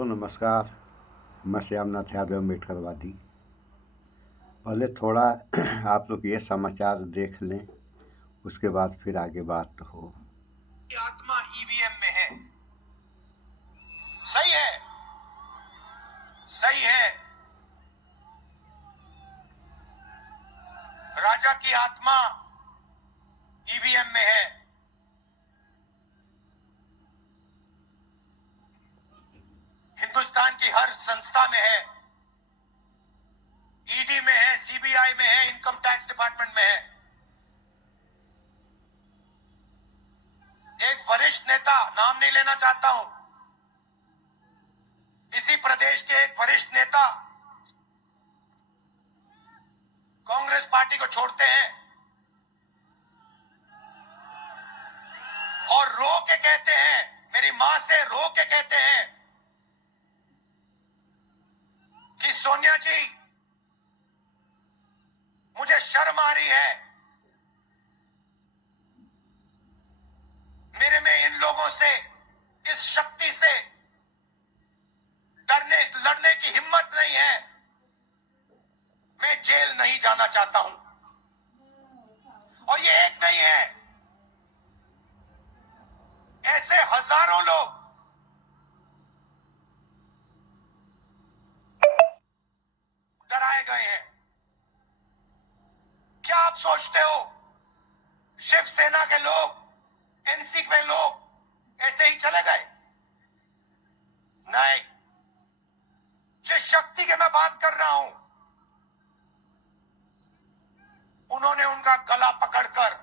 दोस्तों नमस्कार। मैं श्यामनाथ यादव अम्बेडकरवादी। पहले थोड़ा आप लोग ये समाचार देख लें, उसके बाद फिर आगे बात हो। आत्मा ईवीएम में है। सही है, सही है। राजा की आत्मा ईवीएम में है। हिंदुस्तान की हर संस्था में है, ईडी में है, सीबीआई में है, इनकम टैक्स डिपार्टमेंट में है। एक वरिष्ठ नेता, नाम नहीं लेना चाहता हूं, इसी प्रदेश के एक वरिष्ठ नेता कांग्रेस पार्टी को छोड़ते हैं और रो के कहते हैं, मेरी मां से रो के कहते हैं कि सोनिया जी मुझे शर्म आ रही है, मेरे में इन लोगों से, इस शक्ति से लड़ने की हिम्मत नहीं है, मैं जेल नहीं जाना चाहता हूं। और ये एक नहीं है, ऐसे हजारों लोग डराए गए हैं। क्या आप सोचते हो शिवसेना के लोग, एनसी के लोग ऐसे ही चले गए? नहीं, जिस शक्ति की मैं बात कर रहा हूं, उन्होंने उनका गला पकड़कर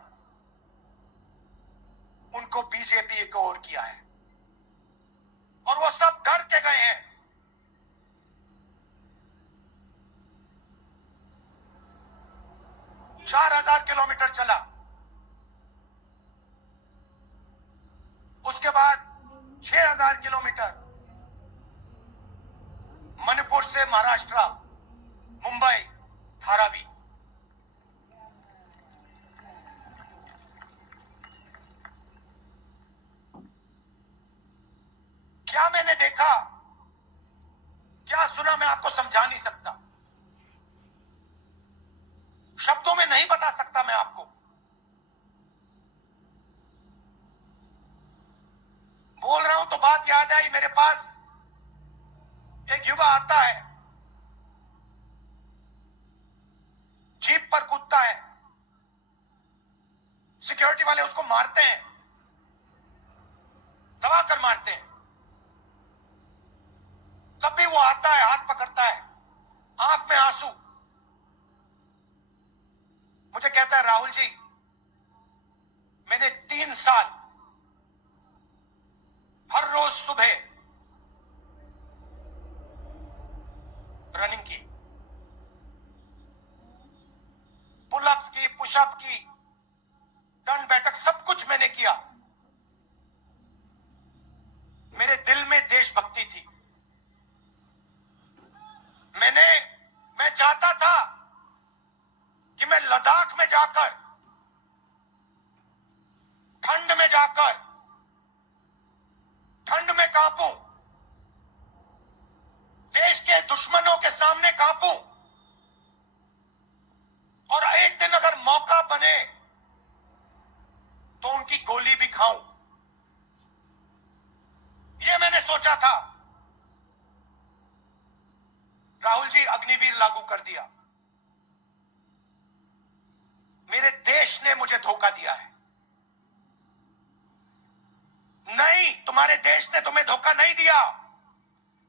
उनको बीजेपी की ओर किया है और वो सब डर के गए हैं। चार 4,000 किलोमीटर चला, उसके बाद 6,000 किलोमीटर मणिपुर से महाराष्ट्र, मुंबई, धारावी। क्या मैंने देखा, क्या सुना, मैं आपको समझा नहीं सकता, शब्दों में नहीं बता सकता मैं आपको। बोल रहा हूं तो बात याद आई, मेरे पास एक युवा आता है, जीप पर कूदता है, सिक्योरिटी वाले उसको मारते हैं, दबा कर मारते हैं, तब भी वो आता है, हाथ पकड़ता है, आंख में आंसू, मुझे कहता है राहुल जी मैंने 3 साल हर रोज सुबह रनिंग की, पुलअप्स की, पुशअप की, दंड बैठक, सब कुछ मैंने किया। मेरे दिल में देशभक्ति थी। मैं चाहता था कि मैं लद्दाख में जाकर, ठंड में जाकर, ठंड में कांपूं, देश के दुश्मनों के सामने कांपूं और एक दिन अगर मौका बने तो उनकी गोली भी खाऊं। ये मैंने सोचा था। राहुल जी अग्निवीर लागू कर दिया। मेरे देश ने मुझे धोखा दिया है। नहीं, तुम्हारे देश ने तुम्हें धोखा नहीं दिया,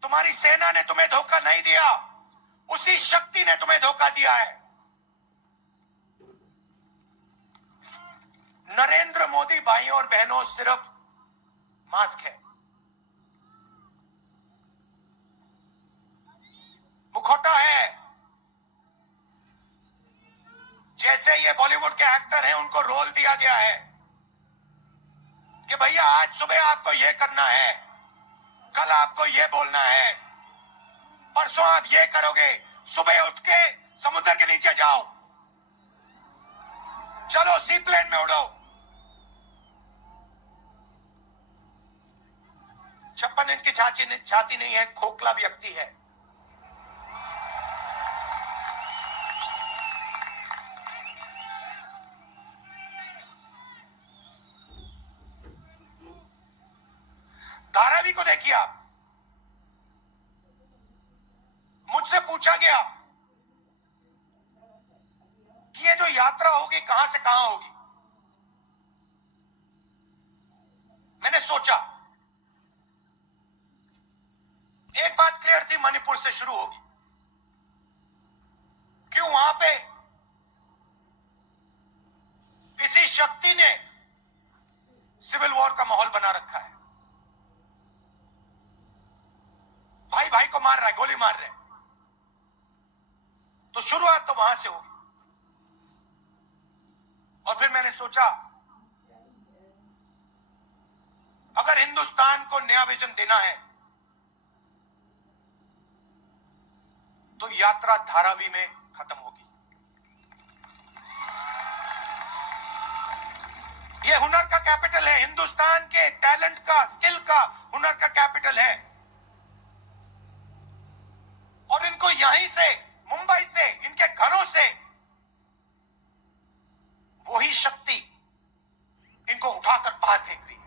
तुम्हारी सेना ने तुम्हें धोखा नहीं दिया, उसी शक्ति ने तुम्हें धोखा दिया है। नरेंद्र मोदी भाइयों और बहनों सिर्फ मास्क है, मुखौटा है। जैसे ये बॉलीवुड के एक्टर हैं, उनको रोल दिया गया है कि भैया आज सुबह आपको ये करना है, कल आपको ये बोलना है, परसों आप ये करोगे, सुबह उठ के समुद्र के नीचे जाओ, चलो सी प्लेन में उड़ो, 56 इंच की छाती नहीं है, खोखला व्यक्ति है। धारावी को देखिए आप, मुझसे पूछा गया कि ये जो यात्रा होगी कहां से कहां होगी। मैंने सोचा एक बात क्लियर थी, मणिपुर से शुरू होगी। क्यों? वहां पे किसी शक्ति ने सिविल वॉर का माहौल बना रखा है। भाई भाई को मार रहा है, गोली मार रहे हैं, तो शुरुआत तो वहां से होगी। और फिर मैंने सोचा अगर हिंदुस्तान को नया विजन देना है तो यात्रा धारावी में खत्म होगी। ये हुनर का कैपिटल है, हिंदुस्तान के टैलेंट का, स्किल का, हुनर का कैपिटल है। और इनको यहीं से, मुंबई से, इनके घरों से वही शक्ति इनको उठाकर बाहर फेंक रही है।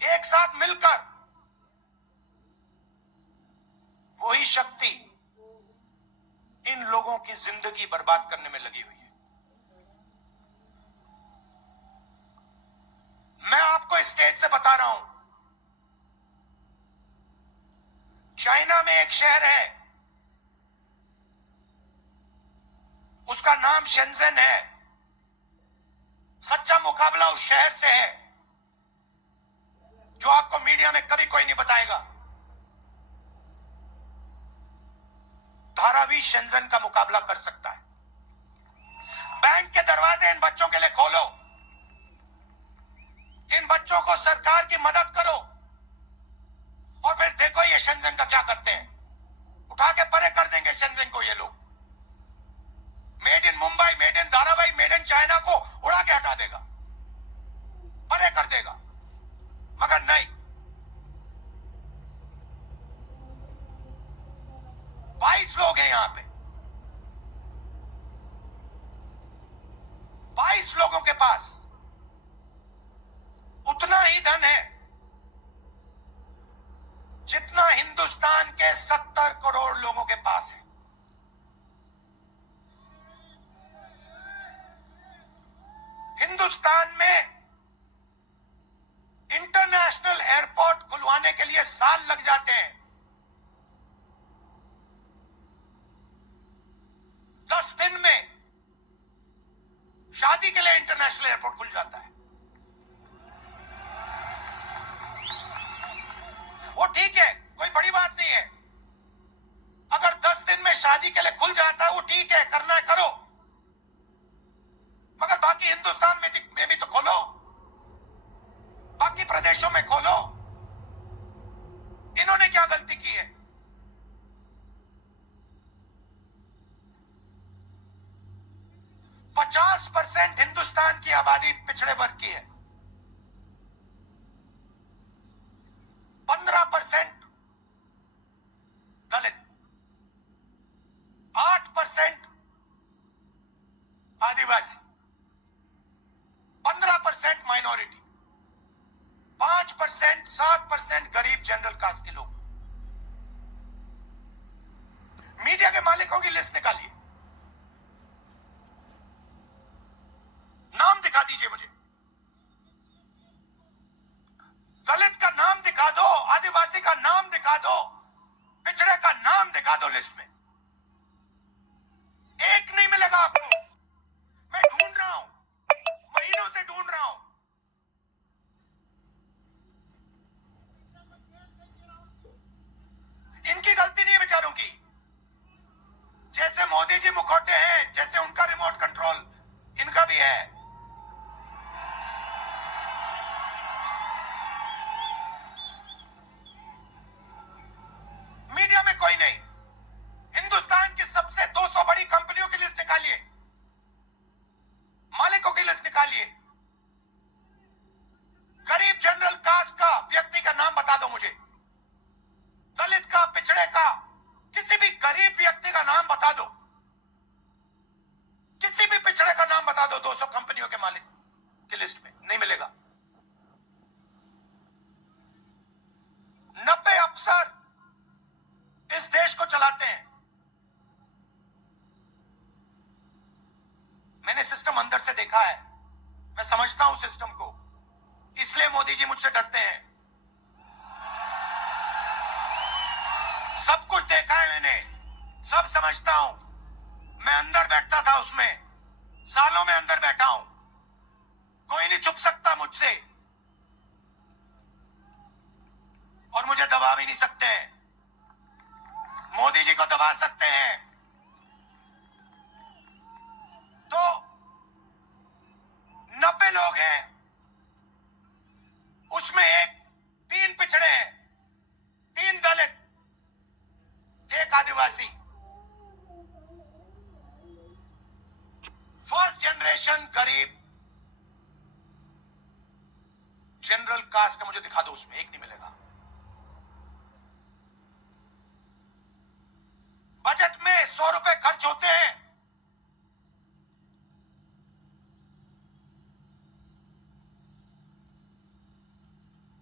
एक साथ मिलकर वही शक्ति इन लोगों की जिंदगी बर्बाद करने में लगी हुई है। मैं आपको इस स्टेज से बता रहा हूं, चाइना में एक शहर है, उसका नाम शेंजन है। सच्चा मुकाबला उस शहर से है जो आपको मीडिया में कभी कोई नहीं बताएगा। धारावी शेंजन का मुकाबला कर सकता है। बैंक के दरवाजे इन बच्चों के लिए खोलो, इन बच्चों को सरकार की मदद करो और फिर देखो ये शेंजन का क्या करते हैं। उठा के परे कर देंगे शेंजन को ये लोग। Made in Mumbai, made in Dharavi, made in China को उड़ा के हटा देगा, परे कर देगा। मगर नहीं, 22 लोग हैं यहां पे, 22 लोगों के पास उतना ही धन है जितना हिंदुस्तान के 70 करोड़ लोगों के पास है। हिंदुस्तान में इंटरनेशनल एयरपोर्ट खुलवाने के लिए साल लग जाते हैं। 10 दिन में शादी के लिए इंटरनेशनल एयरपोर्ट खुल जाता है। वो ठीक है, कोई बड़ी बात नहीं है। अगर 10 दिन में शादी के लिए खुल जाता है वो ठीक है, करना है करो, मगर बाकी हिंदुस्तान में भी तो खोलो, बाकी प्रदेशों में खोलो। इन्होंने क्या गलती की है? % हिंदुस्तान की आबादी पिछड़े वर्ग की है, 15% दलित, 8% आदिवासी, 15% माइनॉरिटी, 5%, 7% गरीब जनरल कास्ट के लोग। मीडिया के मालिकों की लिस्ट निकालिए, नाम दिखा दीजिए मुझे। दलित का नाम दिखा दो, आदिवासी का नाम दिखा दो, पिछड़े का नाम दिखा दो लिस्ट में। एक नहीं मिलेगा आपको। मैं ढूंढ रहा हूं, महीनों से ढूंढ रहा हूं। इनकी गलती नहीं है बेचारों की। जैसे मोदी जी मुखौटे हैं, जैसे उनका रिमोट कंट्रोल इनका भी है। मुझे, दलित का, पिछड़े का, किसी भी गरीब व्यक्ति का नाम बता दो, किसी भी पिछड़े का नाम बता दो 200 कंपनियों के मालिक की लिस्ट में, नहीं मिलेगा। 90 अफसर इस देश को चलाते हैं। मैंने सिस्टम अंदर से देखा है, मैं समझता हूं सिस्टम को, इसलिए मोदी जी मुझसे डरते हैं। सब कुछ देखा है मैंने, सब समझता हूं। मैं अंदर बैठता था उसमें, सालों में अंदर बैठा हूं, कोई नहीं छुप सकता मुझसे और मुझे दबा भी नहीं सकते हैं। मोदी जी को दबा सकते हैं तो 90 लोग हैं, उसमें एक 3 पिछड़े हैं, 3 दलित, 1 आदिवासी। फर्स्ट जनरेशन गरीब जनरल कास्ट का मुझे दिखा दो, उसमें एक नहीं मिलेगा। बजट में 100 रुपए खर्च होते हैं,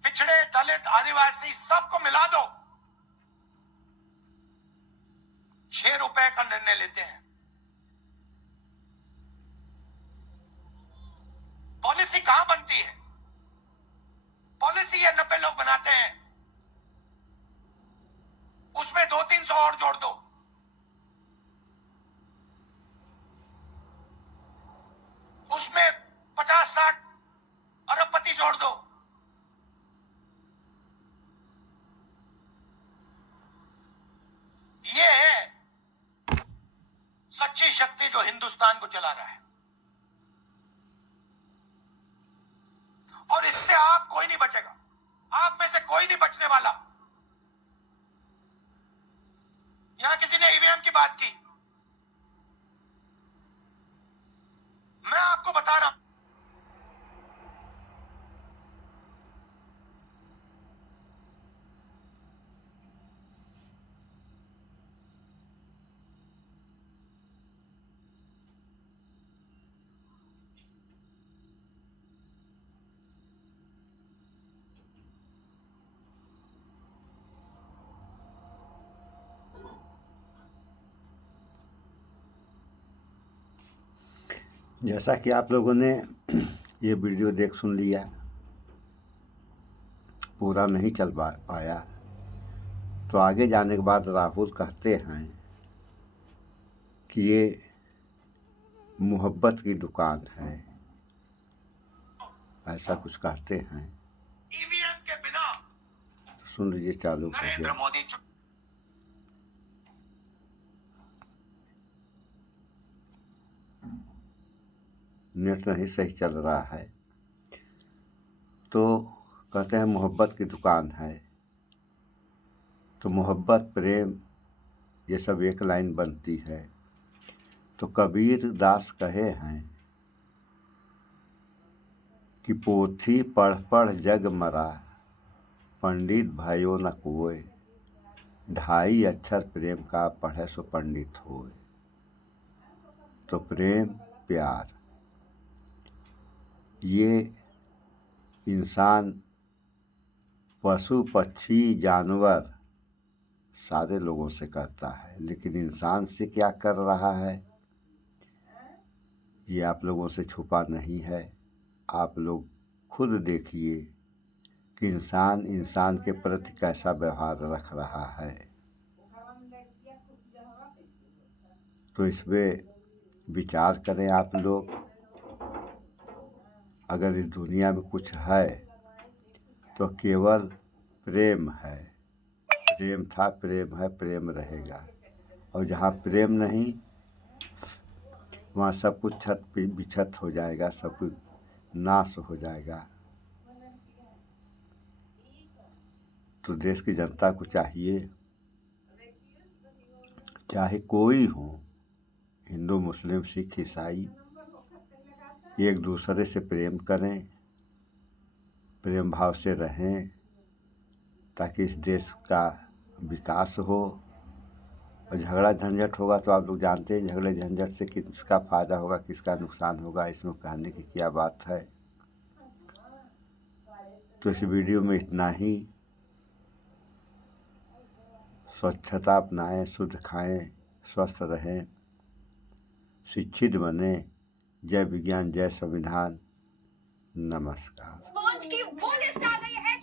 पिछड़े, दलित, आदिवासी सबको मिला दो, 6 रुपए का निर्णय लेते हैं। पॉलिसी कहां बनती है? पॉलिसी ये 90 लोग बनाते हैं, उसमें 200-300 और जोड़ दो, उसमें 50-60 अरबपति जोड़ दो, ये है सच्ची शक्ति जो हिंदुस्तान को चला रहा है। और इससे आप कोई नहीं बचेगा, आप में से कोई नहीं बचने वाला। यहां किसी ने ईवीएम की बात की, मैं आपको बता रहा हूं, जैसा कि आप लोगों ने ये वीडियो देख सुन लिया, पूरा नहीं चल पाया, तो आगे जाने के बाद राहुल कहते हैं कि ये मोहब्बत की दुकान है, ऐसा कुछ कहते हैं। ईवीएम के बिना तो सुन लीजिए, चालू हो नरेंद्र गया। मोदी नेट नहीं सही चल रहा है, तो कहते हैं मोहब्बत की दुकान है। तो मोहब्बत, प्रेम, ये सब एक लाइन बनती है। तो कबीर दास कहे हैं कि पोथी पढ़ पढ़ जग मरा, पंडित भयो न कोय, 2.5 अक्षर प्रेम का पढ़े सो पंडित होए। तो प्रेम, प्यार, ये इंसान, पशु, पक्षी, जानवर सारे लोगों से करता है, लेकिन इंसान से क्या कर रहा है ये आप लोगों से छुपा नहीं है। आप लोग खुद देखिए कि इंसान इंसान के प्रति कैसा व्यवहार रख रहा है। तो इस पर विचार करें आप लोग। अगर इस दुनिया में कुछ है तो केवल प्रेम है। प्रेम था, प्रेम है, प्रेम रहेगा। और जहाँ प्रेम नहीं, वहाँ सब कुछ छत पे बिछत हो जाएगा, सब कुछ नाश हो जाएगा। तो देश की जनता को चाहिए, चाहे कोई हो, हिंदू, मुस्लिम, सिख, ईसाई, एक दूसरे से प्रेम करें, प्रेम भाव से रहें, ताकि इस देश का विकास हो। और झगड़ा झंझट होगा तो आप लोग जानते हैं झगड़े झंझट से किसका फ़ायदा होगा किसका नुकसान होगा, इसमें कहने की क्या बात है। तो इस वीडियो में इतना ही। स्वच्छता अपनाएं, शुद्ध खाएं, स्वस्थ रहें, शिक्षित बने। जय विज्ञान, जय संविधान। नमस्कार।